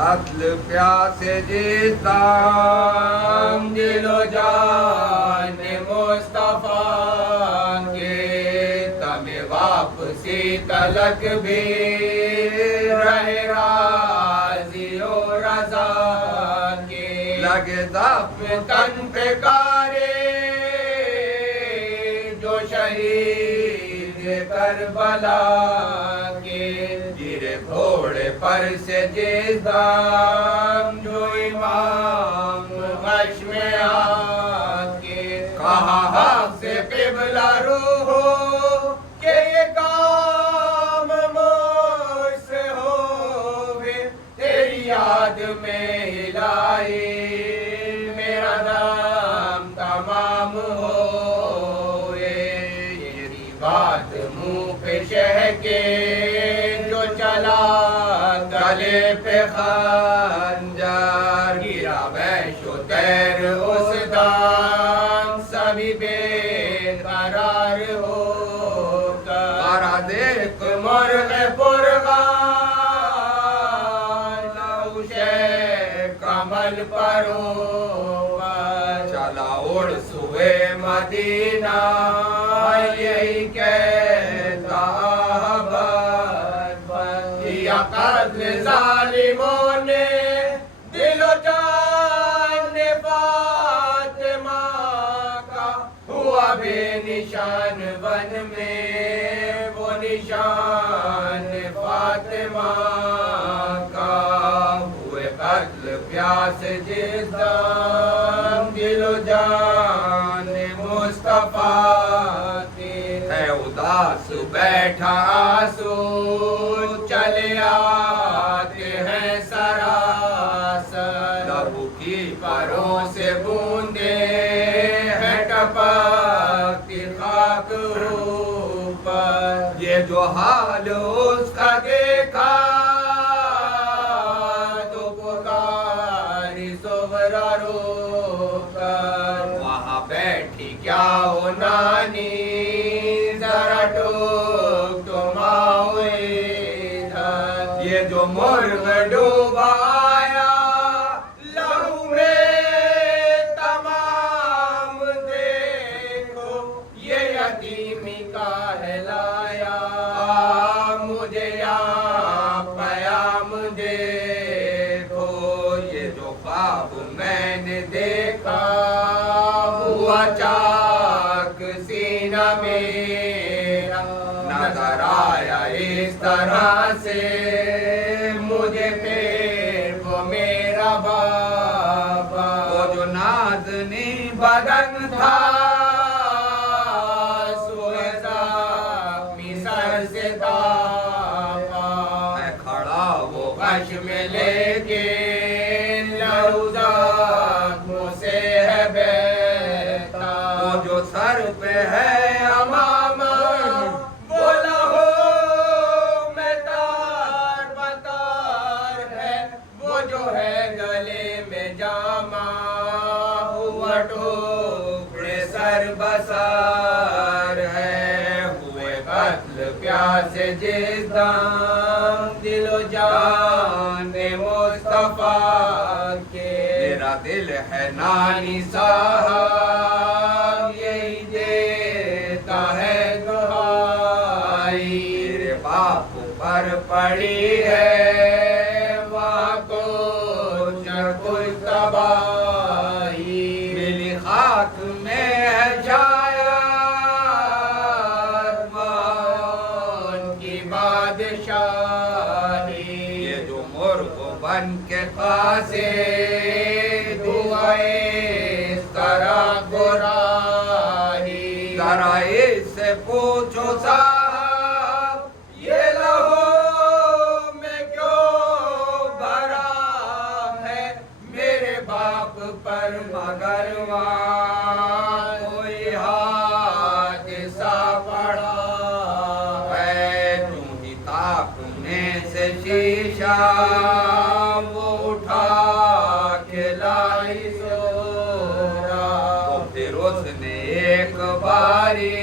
قتل پیاس جیتا دل و جان مصطفیٰ کے تمہیں واپسی تلک بھی رہے راضی و رضا کے لگے دب تن پہ کارے جو شہید کربلا کے گرے گھوڑے پر سے جیدام جو امام غش میں آ کے کہا حق سے قبلہ رو ہو کہ یہ کام مجھ سے ہوئے تیری یاد میں الہی میرا نام تمام ہوئے یہی بات منہ پہ شہ کے جو چلا گلے پہ خنجر گرا وحش و تیر اس دام سبھی بے قرار ہو کر مارا دیکھ مرغ پرغان نوشے کمل پرو چلا اڑ سوئے مدینہ یہی کہتا کیا قتل ظالموں نے دل و جان فاطمہ کا ہوا بے نشان بن میں وہ نشان فاطمہ کا ہوئے قتل پیاس جسم دل و جان مصطفیٰ کے ہے اداس بیٹھا آنسو چلے آتے ہیں سراسر لہو کی پروں سے بوندے ہیں ٹپکتی خاک اوپر یہ جو حال اس کا دیکھا تو پکاری صغرا رو کر وہاں بیٹھی کیا ہو نانی ذرا ٹوک تم آؤ ادھر یہ جو مرغ ڈوبایا لہو میں تمام دیکھو یہ یتیمی کا ہلایا مجھے یہاں پیام دیکھو یہ جو خواب میں نے دیکھا ہوا چاک سینہ میرا نظر آیا اس طرح سے مجھے پھر وہ میرا بابا وہ جو نازنی بدن تھا سوئے زخمی سر سے تاپا ہے کھڑا وہ غش میں لے کے لہو زخموں سے ہے بہتا وہ جو سر پہ ہے امامہ وہ لہو میں تار بتار ہے وہ جو ہے گلے میں جامہ ہوا ٹوکڑے سر بسار ہے ہوئے قتل پیاس جسم دل و جان مصطفیٰ کے میرا دل ہے نانی صاحب یہی دیتا ہے دعائی میرے باپ پر پڑی ہے وہاں کچھ نہ کچھ تباہی ملی خاک میں ہے شاید مان کی بادشاہی یہ جو مرغ بن کے پاسے دعائے اس طرح گراہی ذرا اس سے پوچھو صاحب یہ لہو میں کیوں بھرا ہے میرے باپ پر مگر وہاں کوئی حادثہ پڑا ہے تم ہی تاکنے سے شیشہ وہ اٹھا کے لائی سورا تو پھر اس نے ایک باری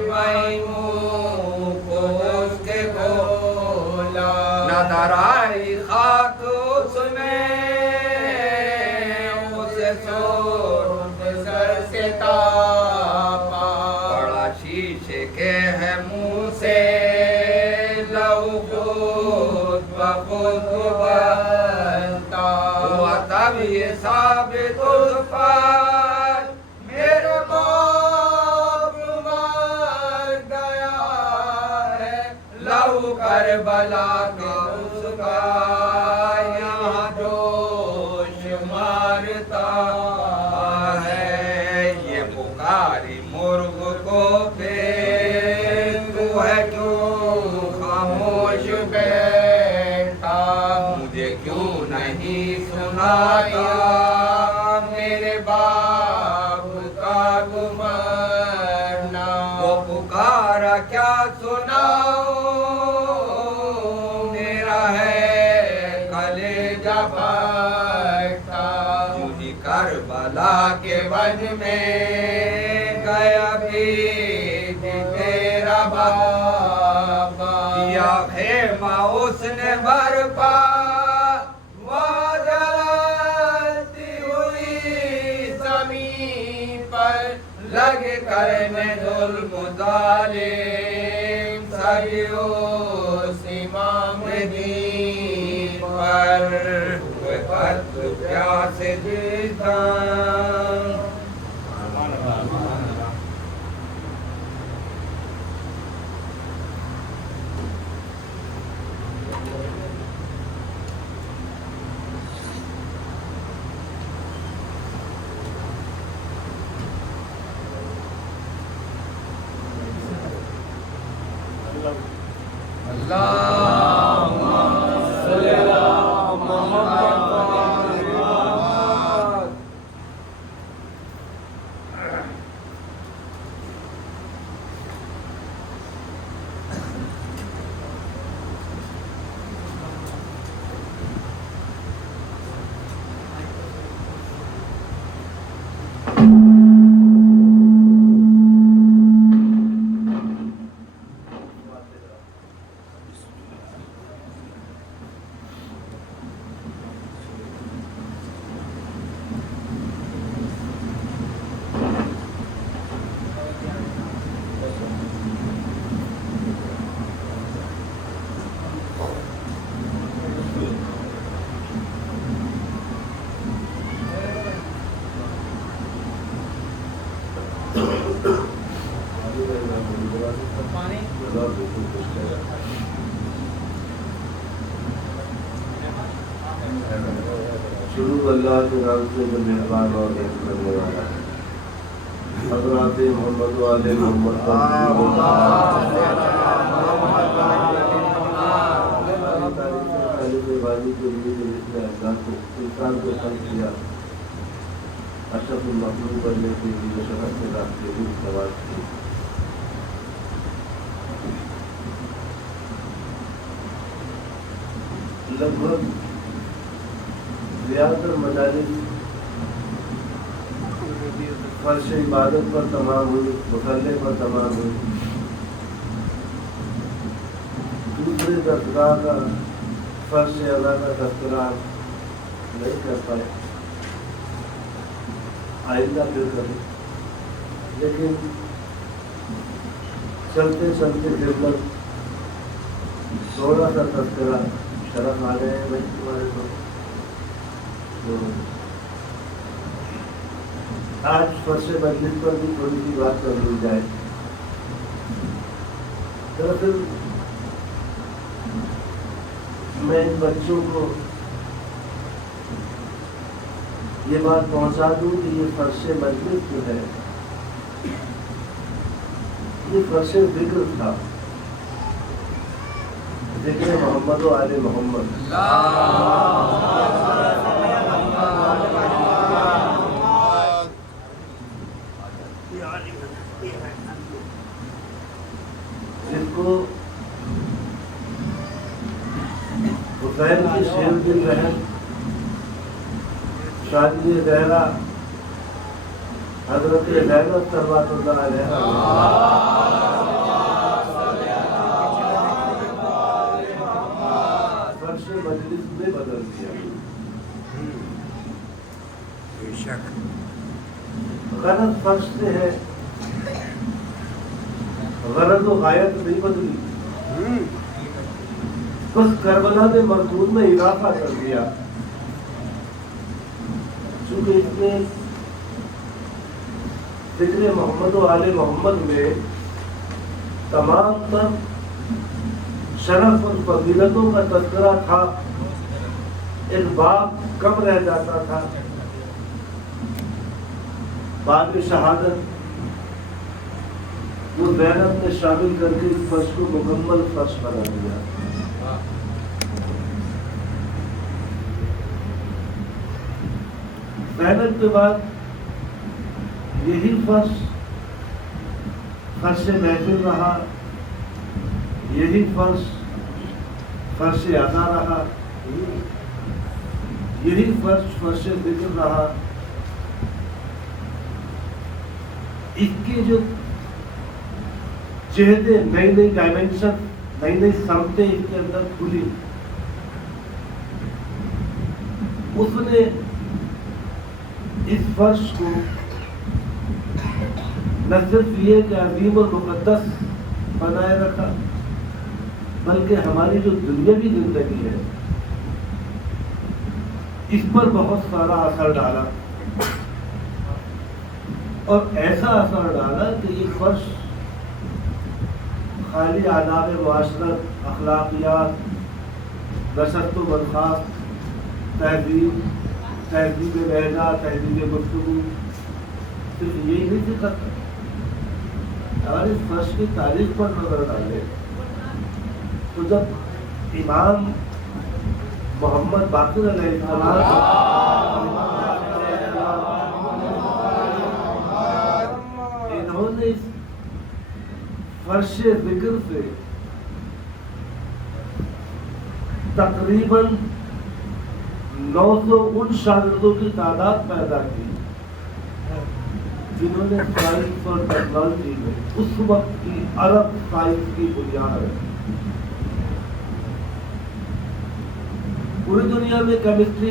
وہی منہ کو اس کے کھولا نظر آئی خاک بنتا ہوا تب یہ ثابت اس پر میرا باپ مر گیا ہے لہو کربلا کا اس کا یہاں جوش مارتا ہے یہ پکاری مرغ کو پھر تو ہے کیوں خاموش بیٹھا مجھے کیوں نہیں سنایا میرے باپ کا مرنا وہ پکارا کیا سناؤ میرا ہے کلیجہ پھٹا یوں کربلا کے ون میں گیا بھی تیرا بابا کیا خیمہ اس نے برپا وہاں جلتی ہوئی زمین پر لگ کرنے ظلم ظالم سجیو سیمام دین پر وہ قتل پیاس جیتا شروع اللہ کے نام سے جو مہربان اور رحم کرنے والا ہے حضرات محمد و آل محمد بازی کے لیے جو اس نے احساس انسان کو خلق کیا اشرف المخلوق بننے کے لیے شہر کے راستے بھی سواز کی لگ بھگ زیادہ مجالس فرش عبادت پر تمام ہوئی مصلے پر تمام ہوئی دوسرے دستگاہ کا فرش ادا کا تذکرہ نہیں کر پائے آئندہ پھر کریں لیکن چلتے چلتے ضرورت تھوڑا سا تذکرہ شرف آ گئے ہیں بھائی تمہارے پاس آج فرش مجلس پر بھی تھوڑی سی بات کر لی جائے دراصل میں ان بچوں کو یہ بات پہنچا دوں کہ یہ فرش مجلس جو ہے یہ فرش ذکر تھا ذکر محمد و آل محمد جس کو حسین کی شیر کی بہن شادی زہرا حضرت زینب صلوات اللہ علیہ فرش مجلس میں بدل دیا غلط فرش سے ہے غرض و غایت نہیں بدلی بس کربلا نے مردود میں اضافہ کر دیا، چونکہ اس نے ذکر محمد و آل محمد میں تمام تر شرف اور فضیلتوں کا تذکرہ تھا، ایک باب کم رہ جاتا تھا، باب شہادت وہ زینب نے شامل کر کے اس فرش کو مکمل فرش بنا دیا۔ زینب کے بعد یہی فرش فرش محفل رہا، یہی فرش فرش عطا رہا، یہی فرش فرش ذکر رہا۔ اس کی جو چہرے نئی نئی ڈائمینشن، نئی نئی سمتیں اس کے اندر کھلی، اس نے اس فرش کو نہ صرف یہ کہ عظیم اور مقدس بنائے رکھا، بلکہ ہماری جو دنیاوی زندگی ہے اس پر بہت سارا اثر ڈالا، اور ایسا اثر ڈالا کہ یہ فرش خالی آداب معاشرت، اخلاقیات، نشست و برخاست، تہذیب لہجہ، تہذیب گفتگو، صرف یہی نہیں سکھاتا۔ اگر اس فرش کی تاریخ پر نظر ڈالے تو جب امام محمد باقر علیہ السلام انہوں نے اس فرش ذکر سے تقریباً 900 ان شاگردوں کی تعداد پیدا کی جنہوں نے سائنس اور ٹیکنالوجی میں اس وقت کی عرب سائنس کی بنیاد رکھی۔ پوری دنیا میں کیمسٹری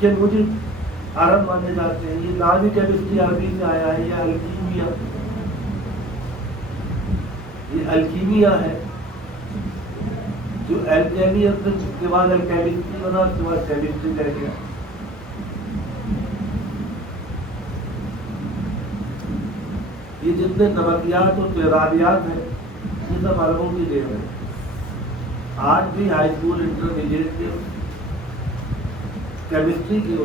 کے موجب عرب مانے جاتے ہیں، یہ نام ہی کیمسٹری عربی سے آیا ہے، یہ الکیمیا، یہ الکیمیا ہے، جو الکیمیت کے بعد الکیمسٹری بنا، اس کے بعد کیمسٹری رہ گیا۔ یہ جتنے نمکیات اور تیراریات ہیں یہ سب عربوں کی دین ہے۔ آج بھی ہائی اسکول انٹرمیڈیٹ کے کیمسٹری کے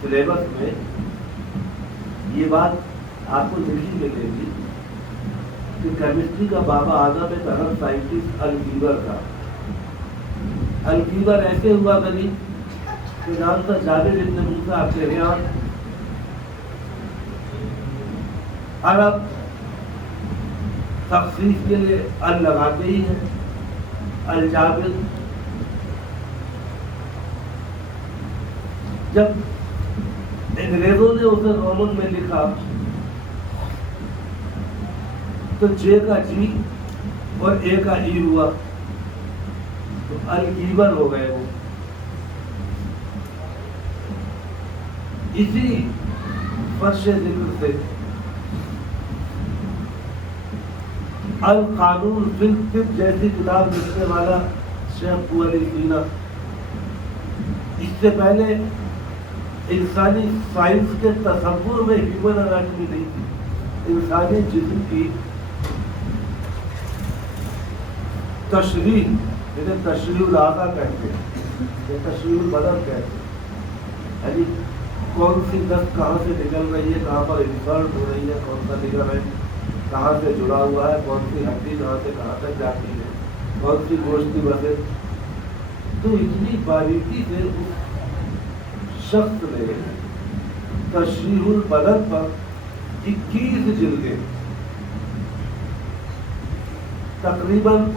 سلیبس میں یہ بات آپ کو لکھی ملے گی کہ کیمسٹری کا بابا اعظم ایک عرب سائنٹسٹ الکیبر تھا۔ الکیبر ایسے ہوا غریب کہ نام تھا جابر بن موسیٰ الکیریان۔ عرب تخصیص کے لیے ال لگاتے ہی ہیں، الجابر۔ جب انگریزوں نے اسے رومن میں لکھا تو جے کا جی اور اے کا ای ہوا تو الکیبر ہو گئے وہ۔ اسی فرش ذکر سے القانون فی الطب جیسی کتاب لکھنے والا شیخ ابو علی سینا، اس سے پہلے انسانی سائنس کے تصور میں ہیومن اناٹمی نہیں تھی، انسانی جسم کی تشریح، جسے تشریح الاعضاء کہتے ہیں یا تشریح البدن کہتے ہیں، یعنی کون سی نس کہاں سے نکل رہی ہے، کہاں پر انسرٹ ہو رہی ہے، کون سا لیگامنٹ کہاں سے جڑا ہوا ہے، کون سی ہڈی کہاں سے کہاں تک جاتی ہے، کون سی گوشت کی وجہ، تو اتنی باریکی سے اس شخص نے تشریح البدن پر 21 جلدیں، تقریباً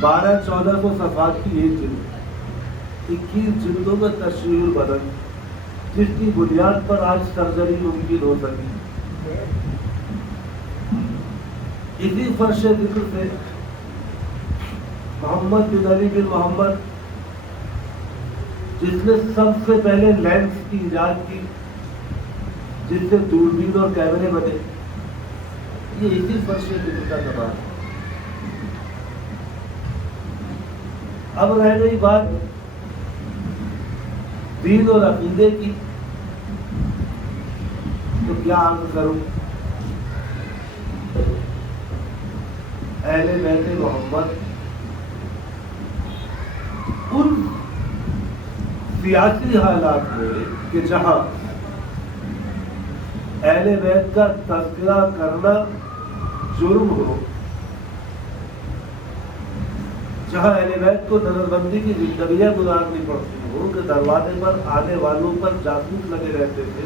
1200-1400 صفحات کی ایک جلد، 21 جلدوں میں تشریح البدن، جس کی بنیاد پر آج سرجری ممکن ہو سکی۔ اسی فرش ذکر سے محمد بن علی بن محمد، جس نے سب سے پہلے لینس کی ایجاد کی، جس سے دوربین اور کیمرے بنے، یہ اسی فرش ذکر کا نام ہے۔ اب رہ گئی بات دین اور عقیدے کی، تو کیا عرض کروں؟ اہل بیت محمد ان سیاسی حالات میں کہ جہاں اہل بیت کا تذکرہ کرنا جرم ہو، جہاں اہل بیت کو نظر بندی کی زندگیاں گزارنی پڑتی ہو، کہ دروازے پر آنے والوں پر جاسوس لگے رہتے تھے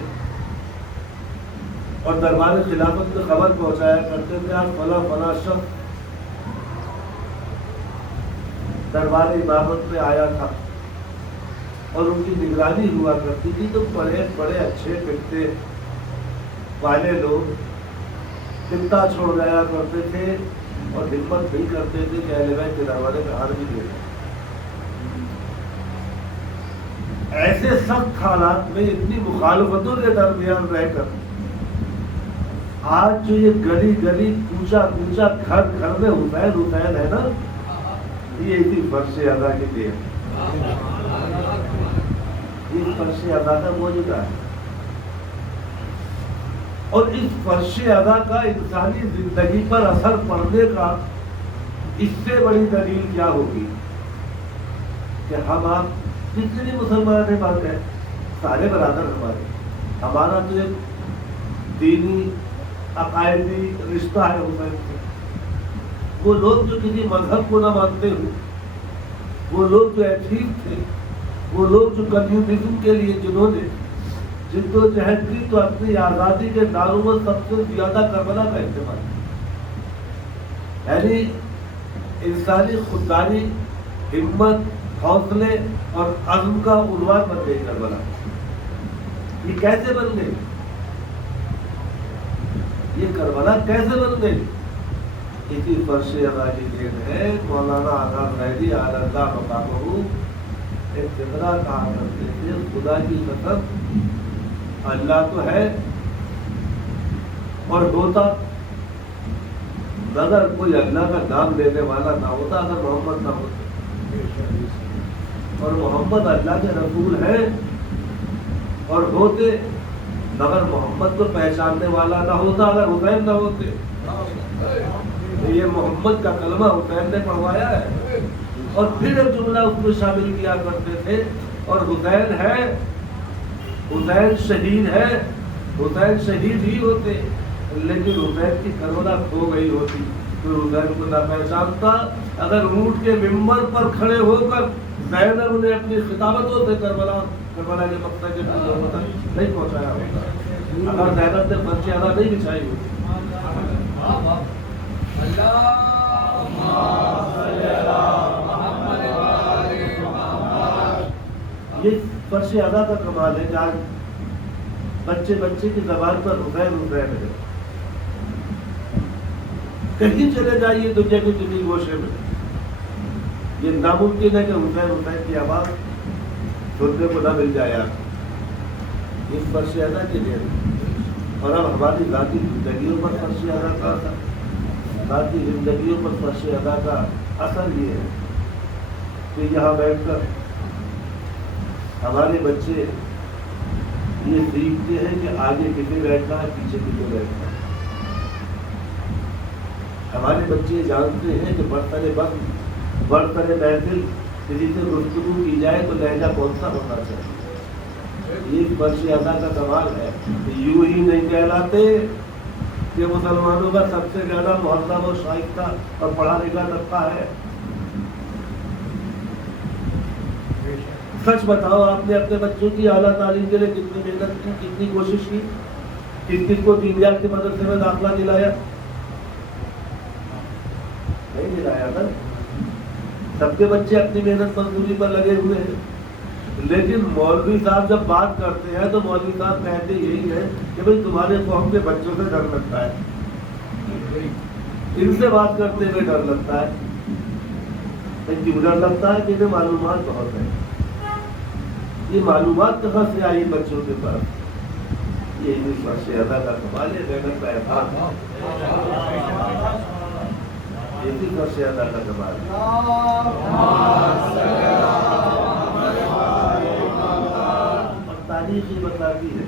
اور دربار خلافت میں خبر پہنچایا کرتے تھے آج فلاں فلاں شخص دربار امامت میں آیا تھا اور ان کی نگرانی ہوا کرتی تھی، تو بڑے بڑے اچھے فرقے والے لوگ فرقہ چھوڑ جایا کرتے تھے اور ہمت نہیں کرتے تھے کہ اہل بیت کے دروازے پہ ہاتھ بھی دے دیں۔ ایسے سخت حالات میں اتنی مخالفتوں کے درمیان رہ کر آج جو یہ گلی گلی کوچا کوچا گھر گھر میں حسین ہے نا، یہ اسی فرش ادا کی دیر، یہ فرش ادا کا موجودہ ہے، اور اس فرش ادا کا انسانی زندگی پر اثر پڑنے کا اس سے بڑی دلیل کیا ہوگی کہ ہم آپ جتنے بھی مسلمان ہیں بات ہے، سارے برادر ہمارا تو ایک دینی عقائدی رشتہ ہے حسین سے۔ وہ لوگ جو کسی مذہب کو نہ مانتے ہو، وہ لوگ جو ایتھیسٹ تھے، وہ لوگ جو کمیونزم کے لیے جنہوں نے جدوجہد کی، تو اپنی آزادی کے نعروں میں سب سے زیادہ کربلا کا استعمال، یعنی انسانی خودداری، ہمت، حوصلے اور عزم کا عنوان بن گئی کربلا۔ یہ کیسے بن گئی؟ یہ کربلا کیسے بن گئی؟ اسی فرش ادا کی دین ہے۔ مولانا آزاد مہدی اعلی اللہ مقامہ ایک فقرہ کہا کرتے تھے، خدا کی قسم اللہ تو ہے اور ہوتا، مگر کوئی اللہ کا نام لینے والا نہ ہوتا اگر محمد نہ ہوتے، اور محمد اللہ کے رسول ہے اور ہوتے، مگر محمد کو پہچاننے والا نہ ہوتا اگر حسین نہ ہوتے۔ یہ محمد کا کلمہ حسین نے پڑھوایا ہے، اور پھر ایک جملہ اس میں شامل کیا کرتے تھے، اور حسین ہے، حسین شہید ہے، حسین شہید ہی ہوتے، لیکن حسین کی کربلا کھو گئی ہوتی تو حسین کو نہ پہچانتا اگر اونٹ کے ممبر پر کھڑے ہو کر زینب نے اپنی خطابتوں سے کربلا کے مقصد کے نہیں پہنچایا ہوتا، اگر زینب نے فرش ادا نہیں بچھائی ہوتی۔ یہ فرش ادا کا کمال ہے کہ آج بچے بچے کی زبان پر حسین حسین ہے، کہیں چلے جائیے دنیا کے کسی گوشے میں، یہ ناممکن ہے کہ حسین حسین کی آواز سننے کو نہ مل جائے آپ اس فرش ادا کے لیے۔ اور اب ہماری ذاتی زندگیوں پر فرش ادا کا اثر، ذاتی زندگیوں پر فرش ادا کا اثر یہ ہے کہ یہاں بیٹھ کر ہمارے بچے یہ سیکھتے ہیں کہ آگے کتنے بیٹھنا ہے، پیچھے کتنے بیٹھنا ہے۔ ہمارے بچے جانتے ہیں کہ برتن محفل کسی سے گفتگو کی جائے تو لہجہ کون سا ہونا چاہیے۔ یہ فرش ادا کا کمال ہے، یوں ہی نہیں کہلاتے کہ مسلمانوں کا سب سے زیادہ مہذب و شائستہ اور پڑھا لکھا طبقہ ہے۔ سچ بتاؤ، آپ نے اپنے بچوں کی اعلیٰ تعلیم کے لیے کتنی محنت کی، کتنی کوشش کی، کس کو دینیات کے مدرسے میں داخلہ دلایا؟ نہیں دلایا نا۔ سب کے بچے اپنی محنت مزدوری پر لگے ہوئے ہیں، لیکن مولوی صاحب جب بات کرتے ہیں تو مولوی صاحب کہتے یہی ہے کہ بھائی تمہارے قوم کے بچوں سے ڈر لگتا ہے، ان سے بات کرتے ہوئے ڈر لگتا ہے۔ کیوں ڈر لگتا ہے؟ کہ انہیں معلومات بہت ہے۔ یہ معلومات کہاں سے آئی بچوں کے پاس؟ یہ فرش ادا کا کمال ہے، محنت کا احساس۔ اسی طرح سے اللہ کا کمال ہے۔ اور تاریخ یہ بتاتی ہے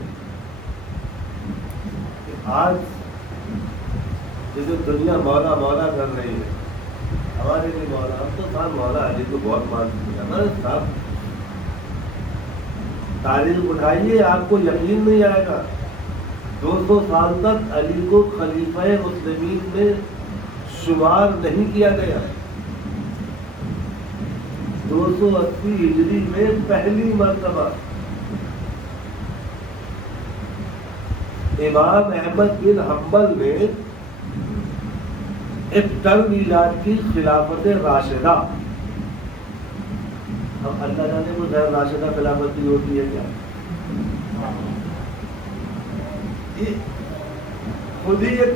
کہ آج جیسے دنیا مولا مولا کر رہی ہے، ہمارے لیے مولا، ہم تو صاحب مولا علی کو بہت مانتے ہیں ہمارے صاحب، تاریخ اٹھائیے آپ کو یقین نہیں آئے گا، 200 سال تک علی کو خلیفہ مسلمین میں شمار نہیں کیا گیا، 280 ہجری میں پہلی مرتبہ امام احمد بن حنبل نے ایک ٹرم ایجاد کی، خلافت راشدہ۔ اب اللہ جانے کو غیر راشدہ خلافت کی ہوتی ہے کیا؟ یہ خود ہی ایک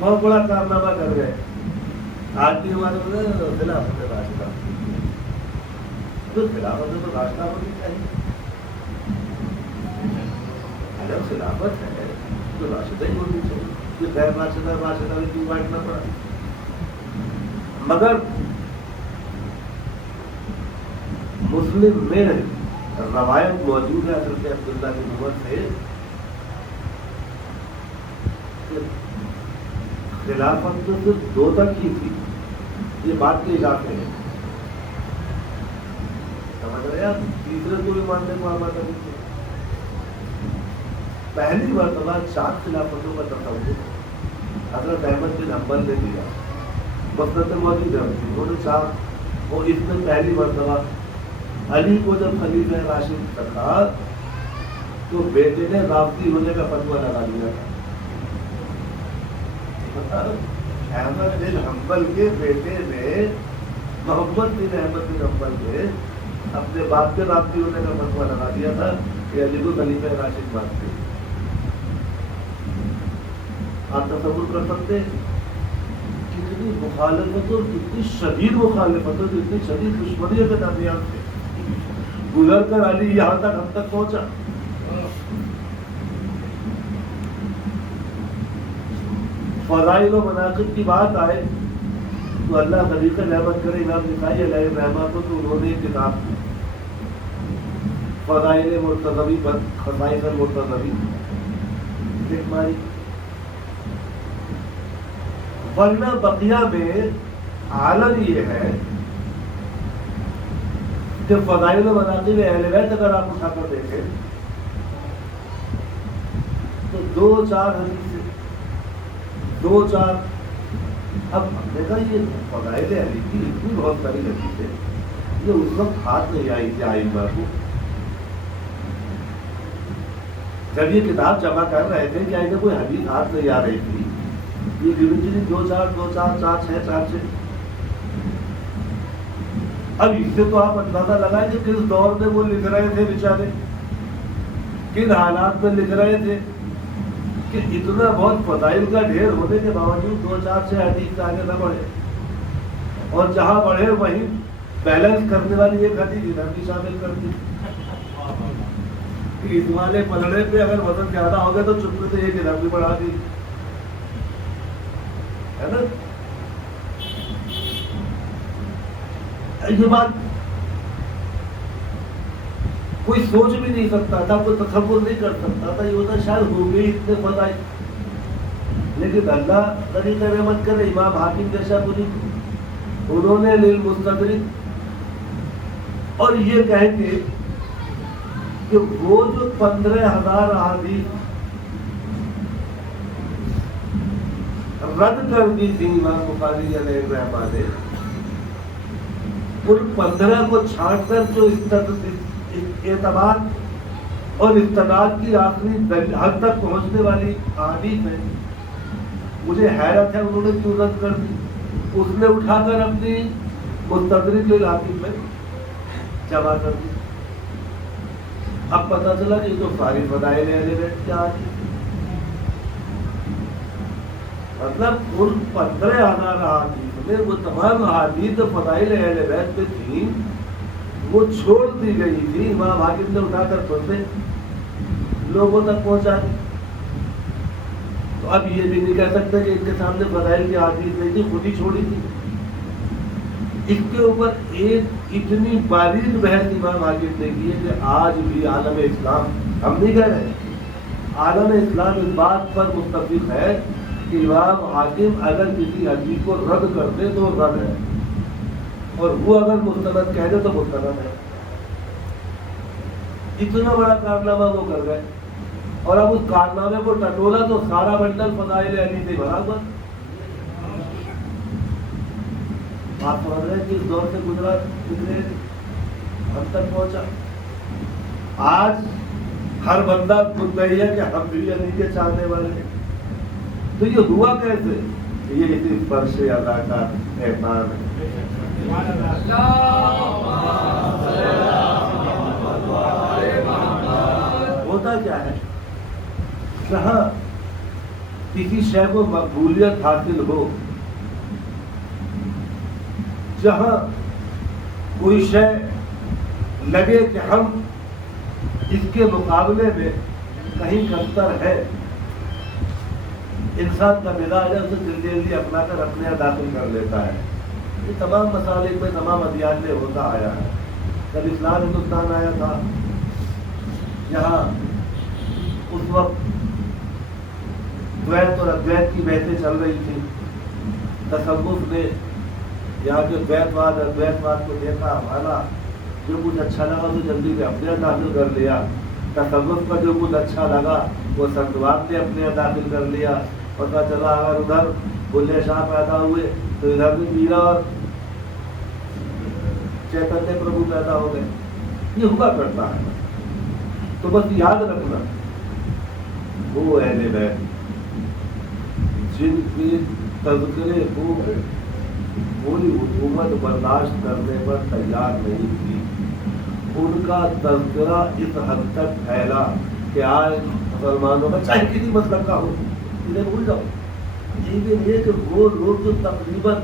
بہت بڑا کارنامہ کر گئے۔ آج بھی ہمارے خلافت راشدہ، تو خلافت تو راشدہ ہونی چاہیے، اگر خلافت ہے تو راشدہ ہی ہونی چاہیے، کہ غیر راشدہ راشدہ میں کیوں بانٹنا پڑا؟ مگر مسلم میں روایت موجود ہے حضرت عبداللہ بن عمر سے کہ خلافت تو صرف 2 تک ہی تھی، یہ بات کے علاقے ہیں، سمجھ رہے آپ؟ تیسرے کو بھی ماننے کو آباد نہیں تھے، پہلی مرتبہ 4 خلافتوں کا تصور حضرت احمد بن حنبل نے دیا، مسند موجود ہے انہوں نے 4، اور اس میں پہلی مرتبہ علی کو جب خلیفہ راشد رکھا تو بیٹے نے رافضی ہونے کا فتویٰ لگا دیا تھا۔ احمد بن حنبل کے بیٹے نے، محمد بن احمد بن حنبل نے اپنے باپ کے رافضی ہونے کا فتویٰ لگا دیا تھا کہ علی کو خلیفہ راشد مانتے۔ آپ تصور کر سکتے ہیں کتنی مخالفت اور کتنی شدید مخالفت اور کتنی شدید دشمنیوں کے درمیان سے گزر کر علی یہاں تک ہم تک پہنچا۔ فضائل و مناقب کی بات آئے تو اللہ خلیق رحمت کرے امام نسائی علیہ الرحمہ کو، تو انہوں نے ایک کتاب فضائل مرتضوی پر، خصائص المرتضوی ایک ماری، ورنہ بقیہ میں عالم یہ ہے کہ فضائل و مناقب اہل بیت اگر آپ اٹھا کر دیکھیں تو 2-4 حدیثیں، 2-4، اب ہم نے کہا یہ فضائل علی کی اتنی بہت ساری حدیثیں، یہ اس وقت ہاتھ نہیں آئی تھی آئمہ کو، جب یہ کتاب جمع کر رہے تھے کہ انہیں کوئی حدیث ہاتھ نہیں آ رہی تھی، یہ گرنجی 2-4 4 6 4 6۔ اب اس سے تو آپ اندازہ لگائیں کہ کس دور میں وہ لکھ رہے تھے بیچارے، کن حالات میں لکھ رہے تھے کہ اتنا بہت فضائل کا ڈھیر ہونے کے باوجود 2-4 6 حدیث سے آگے نہ بڑھے، اور جہاں بڑھے وہیں بیلنس کرنے والی ایک حدیث ادھر بھی شامل کر دی کہ اس والے پلڑے پہ اگر وزن زیادہ ہو گیا تو چپکے سے ایک ادھر بھی بڑھا دی، ہے نا؟ یہ بات کوئی سوچ بھی نہیں سکتا تھا، کوئی تصور نہیں کر سکتا تھا، یہ ہوتا شاید ہو گئی اتنے فضائل، لیکن اللہ طریق رحمت کرے امام حاکم جیسا بنی، انہوں نے للمستدرک اور یہ کہیں گے کہ وہ جو 15,000 احادیث رد کر دی تھی امام بخاری علیہ الرحمہ نے، ان 15 کو چھانٹ کر جو اعتبار اور استدلال کی آخری حد تک پہنچنے والی احادیث ہے، مجھے حیرت ہے انہوں نے کیوں رد کر دی، اس نے اٹھا کر اپنی مستدرک للحاکم میں جمع کر دی۔ اب پتہ چلا کہ یہ تو ساری فضائل اہل بیت کیا آتی، مطلب ان 15,000 احادیث میں وہ تمام احادیث فضائل اہل بیت پہ تھیں، وہ چھوڑ دی گئی تھی، امام حاکم نے اٹھا کر خود سے لوگوں تک پہنچا دی۔ تو اب یہ بھی نہیں کہہ سکتے کہ ان کے سامنے فضائل کی حدیث نہیں تھی، خود ہی چھوڑی تھی۔ اس کے اوپر ایک اتنی باریک بحث امام حاکم نے کی ہے کہ آج بھی عالم اسلام، ہم نہیں کہہ رہے، عالم اسلام اس بات پر متفق ہے کہ امام حاکم اگر کسی حدیث کو رد کر دے تو رد ہے، اور وہ اگر مستند کہہ دے تو مستند ہے۔ اتنا بڑا کارنامہ وہ کر گئے، اور اب اس کارنامے کو ٹٹولا تو سارا بنڈل فضائل علی سے بھرا ہوا۔ آپ سمجھ رہے ہیں کہ اس دور سے گزرا کتنے حد تک پہنچا۔ آج ہر بندہ مدعی ہے کہ ہم بھی علی کے چاہنے والے ہیں۔ تو یہ ہوا کیسے؟ یہ اسی فرش ادا کا احسان ہے۔ ہوتا کیا ہے، جہاں کسی شے کو مقبولیت حاصل ہو، جہاں کوئی شے لگے کہ ہم اس کے مقابلے میں کہیں کمتر ہے، انسان کا مزاج ہے اسے جلدی اپنا کر اپنے یہاں داخل کر لیتا ہے۔ یہ تمام مسالک میں تمام ادیان میں ہوتا آیا ہے۔ جب اسلام ہندوستان آیا تھا، یہاں اس وقت دویت اور ادویت کی بحثیں چل رہی تھی۔ تصوف نے یہاں کے دویتواد ادویتواد کو دیکھا، مانا، جو کچھ اچھا لگا تو جلدی سے اپنے یہاں داخل کر لیا۔ تصوف کا جو کچھ اچھا لگا وہ سنتواد نے اپنے یہاں داخل کر لیا۔ پتا چلا اگر ادھر بلے شاہ پیدا ہوئے تو ادھر بھی میرا اور چیتنیہ پربھو پیدا ہو گئے۔ یہ ہوا کرتا ہے۔ تو بس یاد رکھنا، وہ اہل بیت جن کے تذکرے کو پوری حکومت برداشت کرنے پر تیار نہیں تھی، ان کا تذکرہ اس حد تک پھیلا کہ آج مسلمانوں کا چاہے کسی مسلک کا ہو، انہیں بھول جاؤ۔ لیکن یہ کہ وہ لوگ جو تقریباً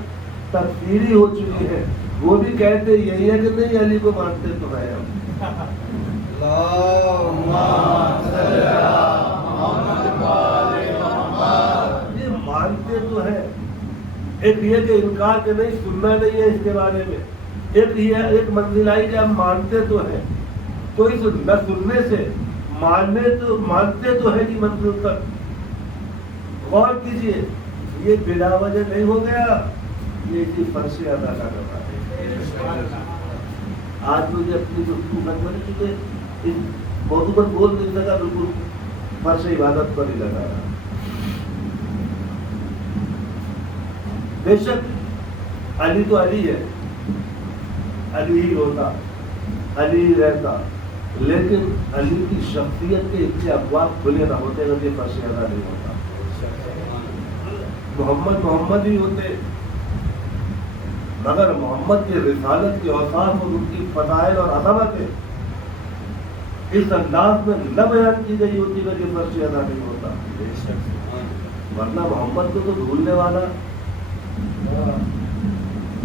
تکفیری ہو چکی ہیں، وہ بھی کہتے یہی ہے کہ نہیں علی کو مانتے تو ہے ہم۔ یہ مانتے تو ہے، ایک یہ کہ انکار کے نہیں، سننا نہیں ہے اس کے بارے میں، ایک منزل آئی کہ ہم مانتے تو ہیں۔ تو اس نہ سننے سے مانتے تو ہے کہ منزل تک غور کیجیے، یہ بلا وجہ نہیں ہو گیا، یہ اسی فرش ادا کا کرنا ہے۔ آج مجھے اپنی گفتگو ختم نہیں چکے، اس موضوع پر بول نہیں سکا، بالکل فرش عبادت پر ہی لگا رہا۔ بے شک علی تو علی ہے، علی ہی ہوتا، علی ہی رہتا، لیکن علی کی شخصیت کے اتنے ابواب کھلے نہ ہوتے اگر یہ فرش ادا نہیں ہوتا۔ محمد ہی ہوتے، مگر محمد کی رسالت کے اوصاف اور ان کی فضائل اور عظمتیں اس انداز میں نہ بیان کی گئی ہوتی اگر یہ فرش ادا نہیں ہوتا۔ ورنہ محمد کو تو بھولنے والا،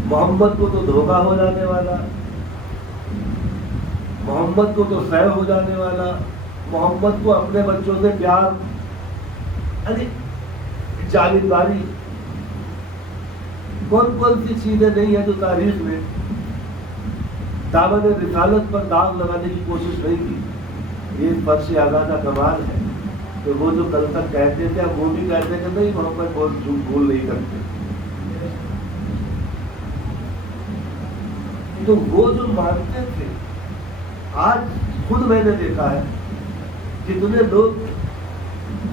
محمد کو تو دھوکہ ہو جانے والا، محمد کو تو سیر ہو جانے والا، محمد کو اپنے بچوں سے پیار، جانبداری، کون کون سی چیزیں نہیں ہیں جو تاریخ میں دامن رسالت پر داغ لگانے کی کوشش نہیں کی۔ یہ فرش اعلیٰ کا کمال ہے کہ وہ جو کل تک کہتے تھے اب وہ بھی کہتے کہ نہیں محمد بہت جھوٹ بول نہیں کرتے۔ تو وہ جو مانتے تھے، آج خود میں نے دیکھا ہے کتنے لوگ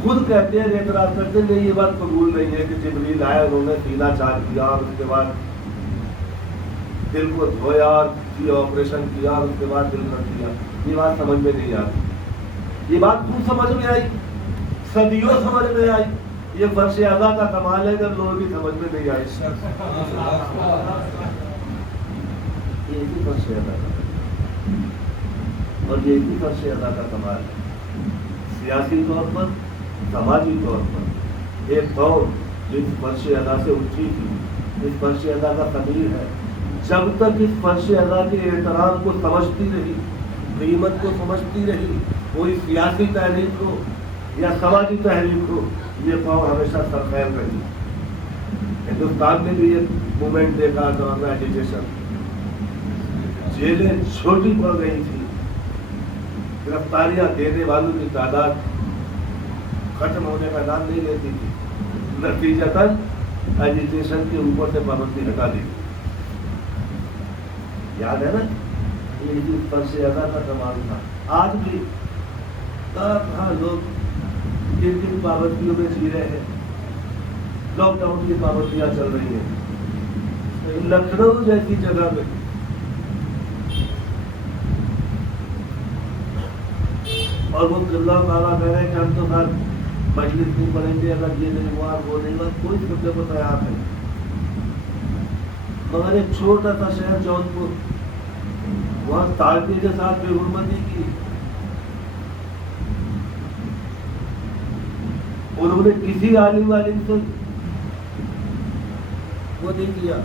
خود کہتے ہیں، اعتراض کرتے ہیں نہیں یہ بات قبول نہیں ہے کہ جبریل آئے انہوں نے سینہ چاک کیا اور اس کے بعد دل کو دھویا اور آپریشن کیا اور اس کے بعد دل کر دیا۔ یہ بات سمجھ میں نہیں آتی۔ یہ بات خود سمجھ میں آئی، صدیوں سمجھ میں آئی، یہ فرش اعلیٰ کا کمال ہے اگر لوگوں کی سمجھ میں نہیں آئی۔ یہ فرش اعلیٰ کا اور یہ فرش اعلیٰ کا کمال ہے۔ سیاسی طور پر، سماجی طور پر ایک قوم جو اس فرش اعلیٰ سے اونچی تھی، اس فرش اعلیٰ کا قدیر ہے، جب تک اس فرش اعلیٰ کے احترام کو سمجھتی رہی، قیمت کو سمجھتی رہی، کوئی سیاسی تحریک ہو، یا سماجی تحریک ہو، یہ قوم ہمیشہ سرخیل رہی. ہندوستان میں بھی یہ موومنٹ دیکھا تھا، ایجوکیشن، جیلیں چھوٹی پڑ گئی تھی، گرفتاریاں دینے والوں کی تعداد ختم ہونے کا نام نہیں لیتی تھی. نتیجتاً ایجوکیشن کے اوپر سے پابندی ہٹا دی. یاد ہے نا، یہ جس پر سے ادا کا کمال تھا. آج بھی کہاں لوگ کن کن پابندیوں میں جی رہے ہیں. لاک ڈاؤن کی پابندیاں چل رہی ہیں لکھنؤ جیسی جگہ میں. اور وہ اللہ تعالیٰ کہہ رہے ہیں کہ ہم تو سر مجلس نہیں پڑھیں گے، اگر یہ نہیں ہوا وہ نہیں ہوا، کوئی سننے کو تیار نہیں. مگر ایک چھوٹا سا شہر جونپور، وہاں تالٹی کے ساتھ بے حرمتی کی. انہوں نے کسی عالم سے وہ نہیں کیا،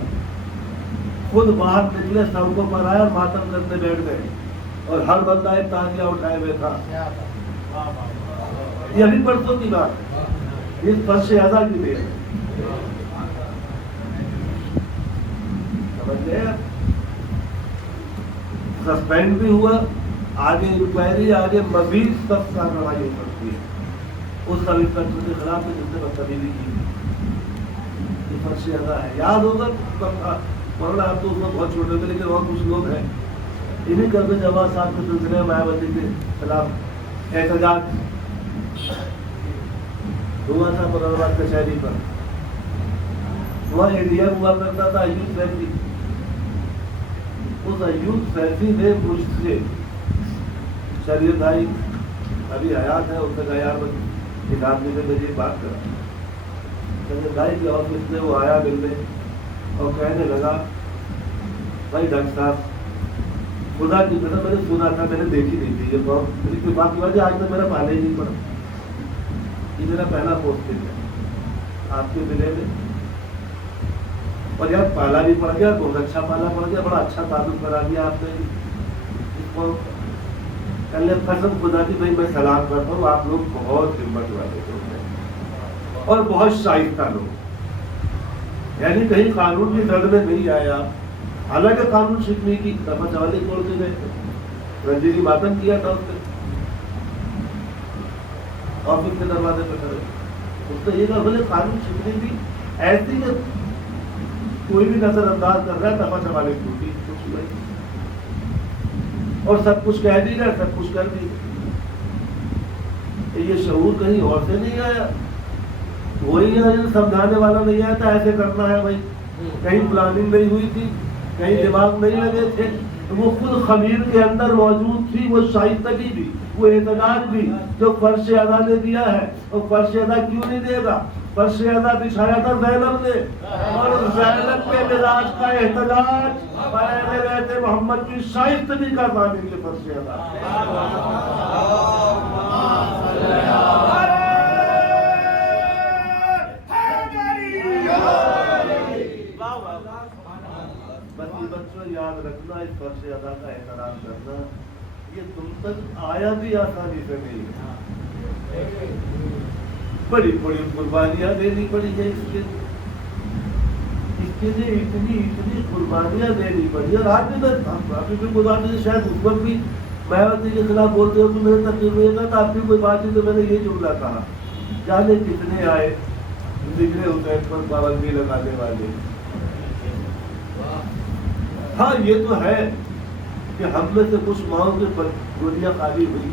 خود باہر نکلے، سڑکوں پر آئے اور ماتم کرنے بیٹھ گئے، اور ہر بندہ ایک تازیہ اٹھائے ہوئے تھا. یہ ابھی پرسوں کی بات ہے، اس فرش اعضا کی دیر ہے. سمجھ گئے؟ سسپینڈ بھی ہوا، آگے انکوائری، آگے مزید سخت کارروائی ہو سکتی ہے اس سب انسپیکٹر کے خلاف جس نے بدتمیزی کی. یہ فرش اعضا ہے. یاد ہوگا مولانا آپ تو اس وقت بہت چھوٹے تھے، لیکن اور کچھ لوگ ہیں، انہیں قلب جواد صاحب کے سلسلے میں مایاوتی کے خلاف احتجاج ہوا تھا مراد کچہری پر. وہاں انڈیا ہوا کرتا تھا ایوب سیفی. اس ایوب سیفی نے مجھ سے شریعت بھائی ابھی حیات ہے، اس نے کہا یار ایک آدمی سے میری بات کرا. شریعت بھائی کے آفس میں وہ آیا ملنے اور کہنے لگا بھائی ڈاکٹر صاحب خدا کی قسم میں نے سنا تھا، میں نے دیکھی نہیں تھی یہ قوم، میری کوئی بات کی وجہ آج تک میرا پالا ہی نہیں پڑا. یہ میرا پہلا پوسٹنگ ہے آپ کے ضلع میں، اور یار پالا بھی پڑ گیا، بہت اچھا پالا پڑ گیا، بڑا اچھا تعلق کرا دیا آپ نے اس قوم. کل قسم خدا کی بھائی میں سلام کرتا ہوں، آپ لوگ بہت ہمت والے لوگ ہیں اور بہت شائستہ لوگ، یعنی کہیں قانون کی زد میں نہیں آیا. حالانکہ قانون شکنی کی دفعہ 44 توڑ کے گئے تھے، رنجیری ماتم کیا تھا اس نے آفس کے دروازے پہ کھڑے. اس نے یہ کہا بولے قانون شکنی بھی ایسی کہ کوئی بھی نظر انداز کر رہا ہے، دفعہ 44 ٹوٹی کچھ نہیں، اور سب کچھ کہہ دی رہا، سب کچھ کر دی. یہ شعور کہیں اور سے نہیں آیا، وہی ہے سمجھانے والا نہیں آیا تھا ایسے کرنا ہے بھائی. کہیں پلاننگ نہیں ہوئی تھی، کہیں دماغ نہیں لگے تھے. وہ خود خمیر کے اندر موجود تھی، وہ شائستگی بھی، وہ احتجاج بھی جو فرش ادا نے دیا ہے. اور فرش ادا کیوں نہیں دے گا؟ فرش ادا بچھایا تھا زینب نے، اور زینب کے مزاج کا احتجاج پہلے رہتے محمد کی شائستگی کا ضامن یہ فرش ادا. بچوں یاد رکھنا، اس فرش ادا کا احترام کرنا یہ تم تک آیا بھی آسانی سے نہیں ہے. بڑی بڑی قربانیاں دینی پڑی ہے اس کے لیے، اتنی قربانیاں دینی پڑی. اور آج بھی میں بھی گزارتے شاید اس وقت بھی مایاوتی کے خلاف بولتے ہو تو میرے تقریر میں تھا، آپ کی کوئی بات نہیں تو میں نے یہ جملہ کہا، جانے کتنے آئے ذکر حسین پر پابندی لگانے والے. ہاں یہ تو ہے کہ ہم میں سے کچھ ماؤں کی گولیاں خالی ہوئی،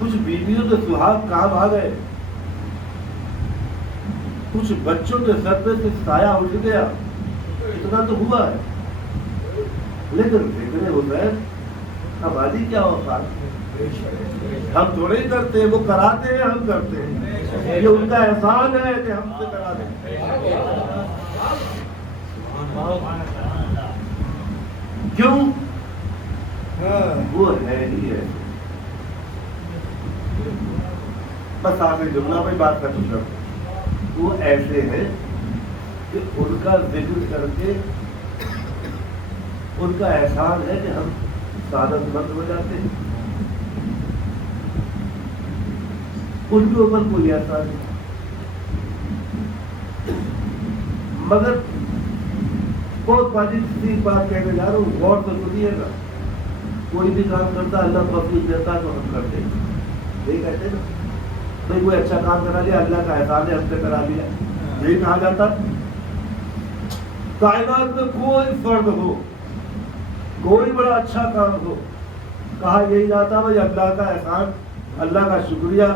کچھ بیویوں کے سہاگ کام آ گئے، کچھ بچوں کے سر پہ سے سایہ اٹھ گیا، اتنا تو ہوا ہے. لیکن ذکر حسین ہماری کیا اوقات، ہم تھوڑے ہی کرتے ہیں، وہ کراتے ہیں ہم کرتے ہیں. یہ ان کا احسان ہے کہ ہم سے کرا دیں. کیوں؟ وہ ہے ہی ہے. بس آخری جملہ میں بات کر چکا ہوں. وہ ایسے ہیں کہ ان کا ذکر کر کے ان کا احسان ہے کہ ہم سعادت مند ہو جاتے ہیں. ان کے اوپر کوئی احسان نہیں. مگر بہت بڑی بات کہنے جا رہا ہوں، غور تو سنیے گا. کوئی بھی کام کرتا اللہ توفیق دیتا تو ہم کرتے، یہی کہتے نا. بھائی کوئی اچھا کام کرا لیا اللہ کا احسان ہے، ہم سے کرا لیا، یہی کہا جاتا. کائنات میں کوئی فرد ہو، کوئی بڑا اچھا کام ہو، کہا یہی جاتا بھائی اللہ کا احسان، اللہ کا شکریہ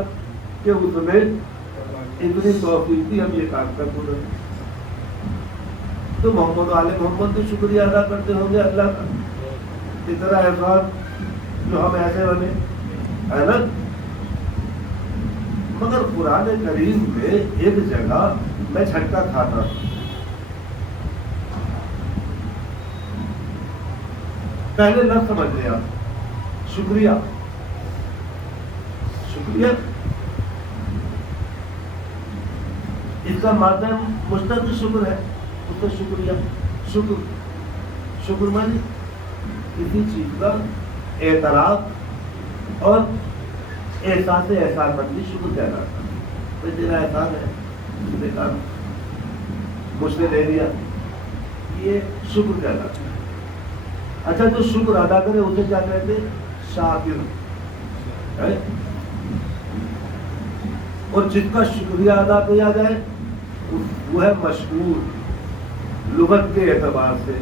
کہ اس میں اتنی توفیق تھی ہم یہ کام کر گزرے. تو محمد علیہ محمد تو شکریہ ادا کرتے ہوں گے اللہ کا، اتنا احسان جو ہم ایسے بنے، ہے نا. مگر قرآن کریم میں ایک جگہ میں جھٹکا کھاتا ہوں. پہلے نہ سمجھ لیا شکریہ. شکریہ اس کا مادہ مشتق شکر ہے، اس کا شکریہ. شکر مانی کسی چیز کا اعتراف اور احساس احسان مندی شکر کہلاتا. بھائی تیرا احسان ہے، تم نے کام مجھ سے لے لیا، یہ شکر کہلاتا. اچھا جو شکر ادا کرے اسے کیا کہتے ہیں؟ شاکر. اور جس کا شکریہ ادا کیا جائے وہ ہے مشکور. لغت کے اعتبار سے،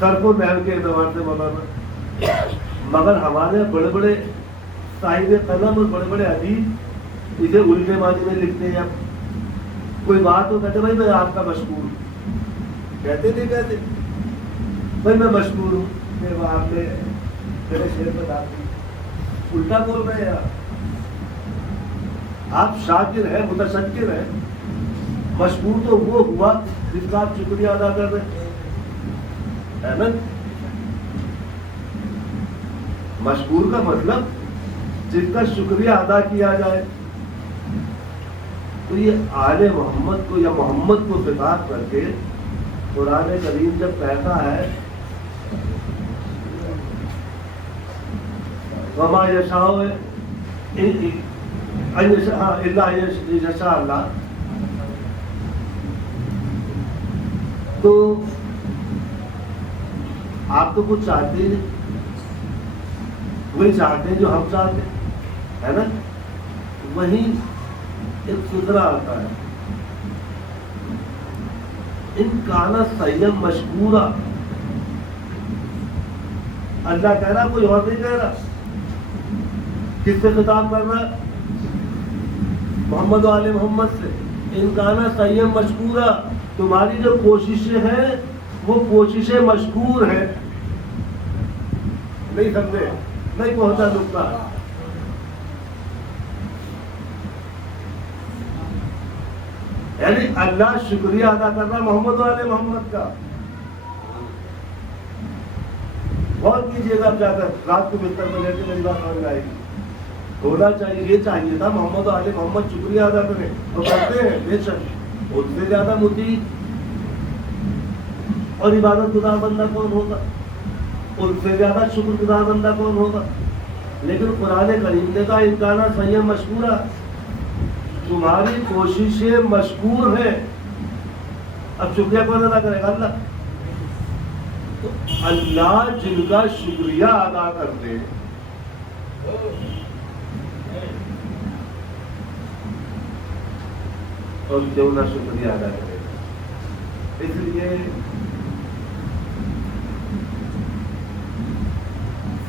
سر کو نہر کے اعتبار سے مولانا. مگر ہمارے بڑے بڑے صاحب قلم اور بڑے بڑے ادیب اسے الٹے معنی میں لکھتے ہیں. کوئی بات تو کہتے بھائی میں آپ کا مشکور ہوں، کہتے نہیں کہتے بھائی میں مشکور ہوں، آپ نے میرے شعر میں بات کی، الٹا بول رہے ہیں. آپ شاکر ہیں، متشکر ہیں. مشکور تو وہ ہوا جس کا آپ شکریہ ادا کر رہے ہیں نا. مشکور کا مطلب جس کا شکریہ ادا کیا جائے. تو یہ آل محمد کو یا محمد کو خطاب کر کے قرآن کریم جب کہتا ہے وما یشاء الا یشاء اللہ، تو آپ تو کچھ چاہتے ہیں، وہی چاہتے ہیں جو ہم چاہتے ہیں، ہے نا. وہی ایک فطرہ آتا ہے، ان کانا سیم مشکورا. اللہ کہہ رہا، کوئی اور نہیں کہہ رہا. کس سے خطاب کر رہا؟ محمد و آل محمد سے. ان کانا سیم مشکورا، تمہاری جو کوششیں ہیں وہ کوششیں مشکور ہیں. نہیں سمجھے؟ نہیں پہنچا نقطہ. یعنی اللہ شکریہ ادا کر رہا محمد و آل محمد کا. غور کیجیے گا، جا کر رات کو بستر میں لیٹے میری بات سمجھ آئے گی. ہونا چاہیے، یہ چاہیے تھا محمد و آل محمد شکریہ ادا کریں، تو کرتے ہیں بے شک. اس سے زیادہ مطیع اور عبادت گزار بندہ کون ہوگا؟ ان سے زیادہ شکر گزار بندہ کون ہوگا؟ لیکن قرآن کریم نے کہا انکانا سیم مشکورا، تمہاری کوششیں مشکور ہیں. اب شکریہ کون ادا کرے گا؟ اللہ. تو اللہ جن کا شکریہ ادا کرتے ہیں اور کیوں نہ شکریہ ادا کرے گا. اس لیے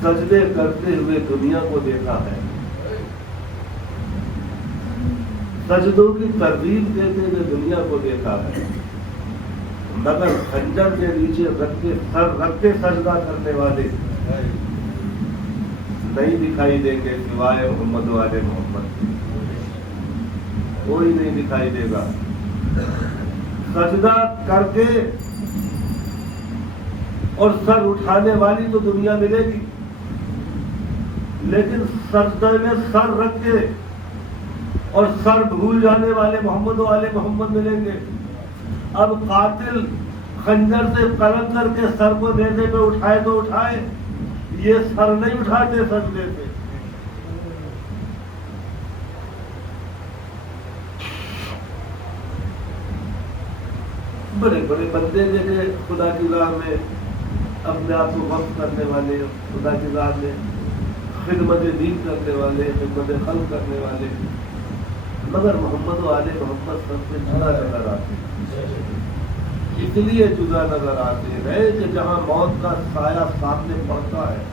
سجدے کرتے ہوئے دنیا کو دیکھا ہے، سجدوں کی ترغیب دیتے ہوئے دنیا کو دیکھا ہے، مگر خنجر کے نیچے رکھ کے سجدہ کرنے والے نہیں دکھائی دیں گے سوائے محمد والے محمد. کوئی نہیں دکھائی دے گا. سجدہ کر کے اور سر اٹھانے والی تو دنیا ملے گی، لیکن سجدے میں سر رکھ کے اور سر بھول جانے والے محمد والے محمد ملیں گے. اب قاتل خنجر سے قلم کر کے سر کو نیزے پہ اٹھائے تو اٹھائے، یہ سر نہیں اٹھاتے سجدے سے. بڑے بڑے بندے دیکھے خدا کی راہ میں اپنے آپ کو وقف کرنے والے، خدا کی راہ میں خدمت دین کرنے والے، خدمت خلق کرنے والے، مگر محمد و آل محمد سب سے جدا نظر آتے ہیں۔ اس لیے جدا نظر آتے ہیں کہ جہاں موت کا سایہ سامنے پڑتا ہے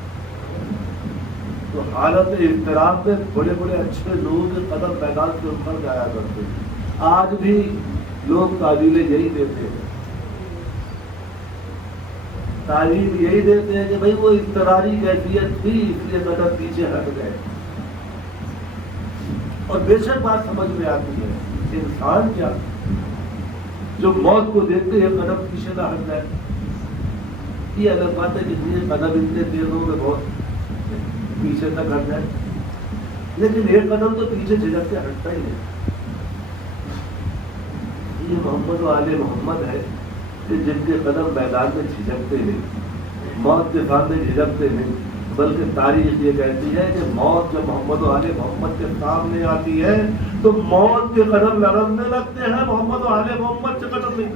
تو حالت اضطراب میں بڑے بڑے اچھے لوگوں کے قدم میدان سے اوپر جایا کرتے ہیں۔ آج بھی لوگ تعلیلیں یہی دیتے ہیں، تعلیم یہی دیتے ہیں کہ بھئی وہ اضطراری کیفیت تھی اس لیے قدم پیچھے ہٹ گئے، اور بے شک بات سمجھ میں آتی ہے انسان کیا جو موت کو دیکھتے ہیں قدم پیچھے نہ ہٹ جائے۔ یہ الگ بات ہے کہ قدم اتنے تیز ہو کہ بہت پیچھے تک ہٹ جائے، لیکن ایک قدم تو پیچھے جھجک کے ہٹتا ہی نہیں۔ یہ محمد و آل محمد ہے کہ جن کے قدم میدان میں جھجکتے نہیں، موت کے سامنے جھجکتے نہیں، بلکہ تاریخ یہ کہتی ہے کہ موت جب محمد و آل محمد کے سامنے آتی ہے تو موت کے قدم لرزنے لگتے ہیں، محمد و آل محمد کے قدم نہیں۔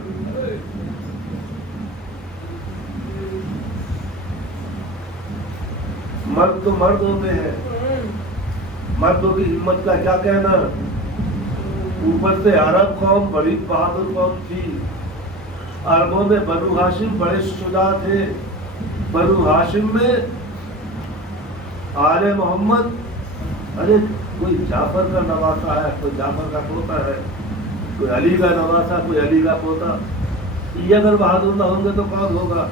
مرد تو مرد ہوتے ہیں، مردوں کی ہمت کا کیا کہنا، اوپر سے عرب قوم بڑی بہادر قوم تھی، عربوں میں بنو ہاشم بڑے شجاع تھے، بنو ہاشم میں آل محمد، ارے کوئی جعفر کا نواسا ہے، کوئی جعفر کا پوتا ہے، کوئی علی کا نواسا، کوئی علی کا پوتا، یہ اگر بہادر نہ ہوں گے تو کون ہوگا؟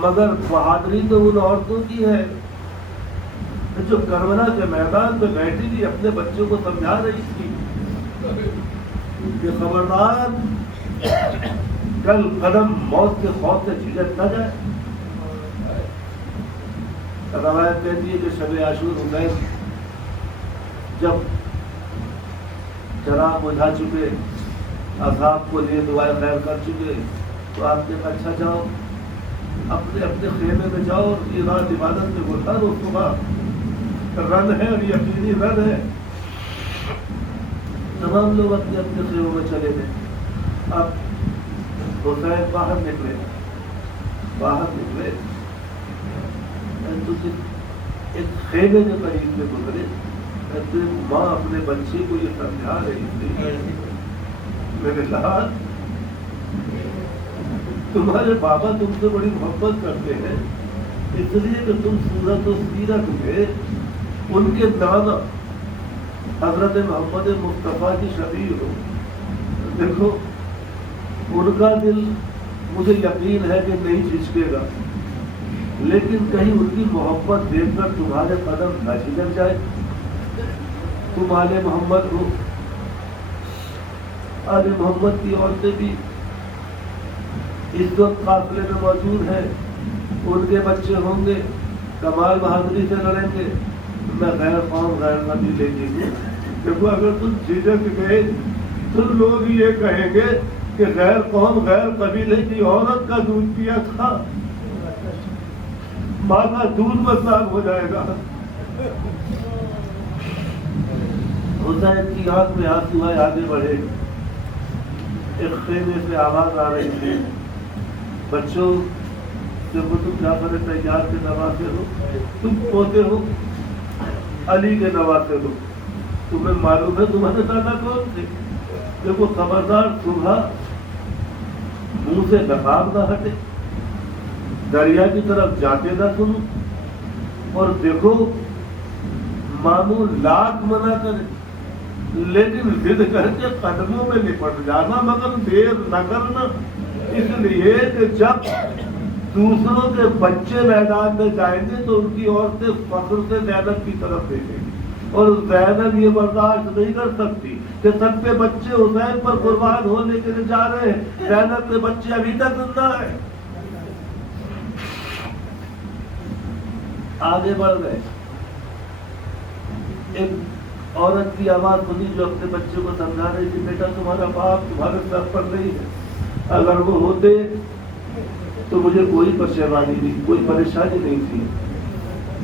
مگر بہادری تو ان عورتوں کی ہے جو کربلا کے میدان پہ بیٹھی تھی، اپنے بچوں کو سمجھا رہی تھی کہ خبردار کل قدم موت کے خوف سے جھجک نہ جائے۔ روایت کہتی ہے کہ شب عاشور حسین جب چراغ بجھا چکے، اصحاب کو لیے دعائیں خیر کر چکے، تو آپ نے کہا اچھا جاؤ اپنے اپنے خیمے میں جاؤ، یہ رات عبادت میں گزار، اس صبح رن ہے اور یقینی رن ہے۔ تمام لوگ اپنے اپنے خیموں میں چلے گئے۔ اب حسین باہر نکلے تو ایک خیمے کے قریب میں گزرے، کہتے ماں اپنے بچے کو یہ سمجھا رہی تھی، میرے لال تمہارے بابا تم سے بڑی محبت کرتے ہیں، اس لیے کہ تم سورت و سیرت میں ان کے نانا حضرت محمد مصطفیٰ کی شبیہ ہو۔ دیکھو ان کا دل مجھے یقین ہے کہ نہیں جھجکے گا، لیکن کہیں ان کی محبت دیکھ کر تمہارے قدم نہ جھجک جائے۔ تم آل محمد ہو، آل محمد کی عورتیں بھی اس وقت قافلے میں موجود ہیں، ان کے بچے ہوں گے، کمال بہادری سے لڑیں گے، میں غیر قوم غیر قبیلے لے لیجیے۔ دیکھو اگر تم جھجک گئے تو لوگ یہ کہیں گے کہ غیر قوم غیر قبیلے کی عورت کا دودھ پیا تھا، ماں کا دودھ مساق ہو جائے گا۔ حسین کی آنکھ میں آنسو آئے، آگے بڑھے، ایک خیمے سے آواز آ رہی تھی، بچوں دیکھو تم جعفر طیار کے نواسے ہو، تم پوتے ہو علی کے نواسے ہو، تمہیں معلوم ہے تمہارے دادا کون تھے؟ دیکھو خبردار صبح منہ سے نقاب نہ ہٹے، دریا کی طرف جاتے نہ سنو، اور دیکھو مانو لاکھ منع کرے لیکن ضد کر کے قدموں میں لپٹ جانا، مگر دیر نہ کرنا، اس لیے کہ جب دوسروں کے بچے میدان میں جائیں گے تو ان کی عورتیں فخر سے زینب کی طرف دیکھیں گی، اور زینب یہ برداشت نہیں کر سکتی کہ سب کے بچے حسین پر قربان ہونے کے لیے جا رہے ہیں، زینب کے بچے ابھی تک زندہ ہیں۔ آگے بڑھ گئے، ایک عورت کی آواز سنی جو اپنے بچے کو سمجھا رہی تھی، بیٹا تمہارا باپ تمہارے سر پر نہیں ہے، اگر وہ ہوتے تو مجھے کوئی پشیمانی نہیں، کوئی پریشانی نہیں تھی،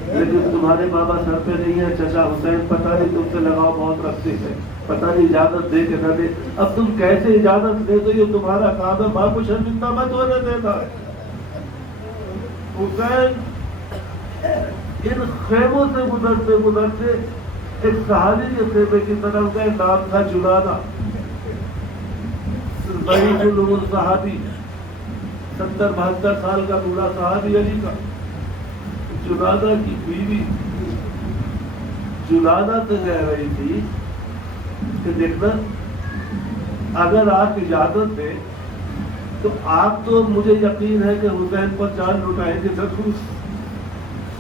لیکن تمہارے بابا سر پہ نہیں ہے، چچا حسین پتہ نہیں تم سے لگاؤ بہت رکھتے ہیں، پتہ نہیں اجازت دے کہ نہ دے. اب تم کیسے اجازت دے تو یہ تمہارا کام ہے. ماں کو شرمندہ مت ہونے دینا. حسین ان خیموں سے گزرتے گزرتے ایک صحابی کے خیمے کی طرف گئے. نام تھا جنادہ. بڑی العمر صحابی, 70-72 سال کا بوڑھا صحابی علی کا. جنادہ کی بیوی جنادہ سے کہہ رہی تھی کہ دیکھنا, اگر آپ اجازت دیں تو آپ تو مجھے یقین ہے کہ حسین پر جان لٹائیں گے ضرور,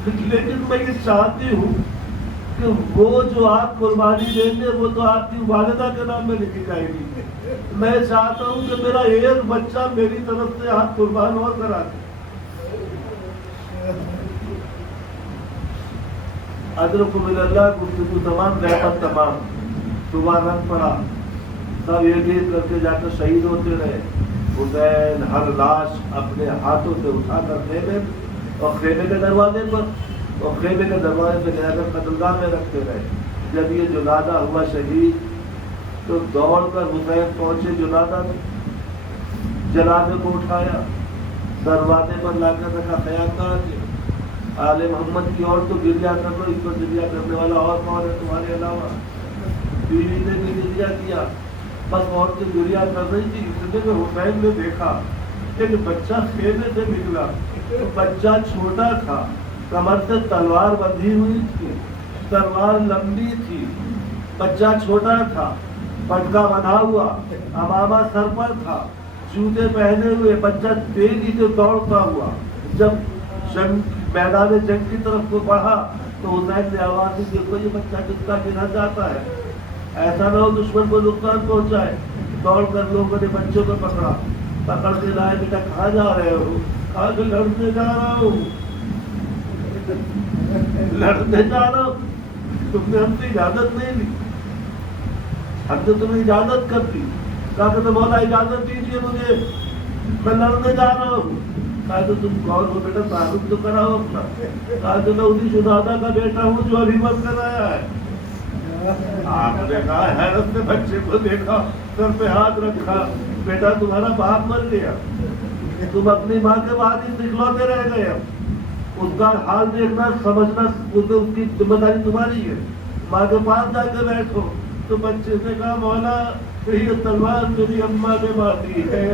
لیکن میں یہ چاہتی ہوں کہ وہ جو آپ قربانی دیں گے وہ تو آپ کی والدہ کے نام میں لکھی جائے گی. میں چاہتا ہوں کہ میرا ایک بچہ میری طرف سے آپ قربان اور کرا دیں. ادرکم من اللہ گفتگو تمام, رحمت تمام. صبح رنگ پڑا, سب ایک ایک کر کے جا کر شہید ہوتے رہے. حسین ہر لاش اپنے ہاتھوں سے اٹھا کر خیمے اور خیمے کے دروازے پر اور خیمے کے دروازے پہ لے کر قتلگاہ میں رکھتے رہے. جب یہ جنادہ ہوا شہید تو دوڑ کر حسین پہنچے. جنادہ نے جنازے کو اٹھایا, دروازے پر لا کر رکھا. خیال کہا کہ آل محمد کی اور تو گریا کر لو, اس پر گریا کرنے والا اور کون ہے تمہارے علاوہ. بیوی نے بھی گریا کیا, بس عورتیں گریا کر رہی تھی. اس نے حسین نے دیکھا کہ بچہ خیمے سے نکلا. بچہ چھوٹا تھا, کمر سے تلوار بندھی ہوئی تھی, تلوار لمبی تھی. بچہ چھوٹا تھا, پٹکا بندھا ہوا, امامہ سر پر تھا, جوتے پہنے ہوئے. بچہ تیزی سے دوڑتا ہوا جب میدان جنگ کی طرف کو بڑھا تو حسین نے آواز دی, دیکھو یہ بچہ کس کا گرا جاتا ہے, ایسا نہ ہو دشمن کو نقصان پہنچائے. دوڑ کر لوگوں نے بچوں کو پکڑا, پکڑ کے لائے. بیٹا کہاں جا رہے ہو؟ کہا کہ لڑنے جا رہا ہوں. لڑنے جا رہا ہوں؟ تم نے ہم سے اجازت نہیں لی, ہم نے تمہیں اجازت کر دی. کہا کہ مولا اجازت دیجیے مجھے, میں لڑنے جا رہا ہوں. کہا کہ تم کون ہو بیٹا, تعارف تو کراؤ اپنا. کہا کہ میں اسی جنادہ کا بیٹا ہوں جو ابھی مت کرایا ہے. آپ نے کہا, حیرت سے بچے کو دیکھا, سر پہ ہاتھ رکھا. بیٹا تمہارا باپ مر گیا, تم اپنی ماں کے بعد ہی اکلوتے رہ گئے. اب اس کا حال دیکھنا سمجھنا اس کی ذمہ داری تمہاری ہے. ماں کے پاس جا کے بیٹھو. تو بچے نے کہا مولا یہ تلوار میری اماں نے ماری ہے.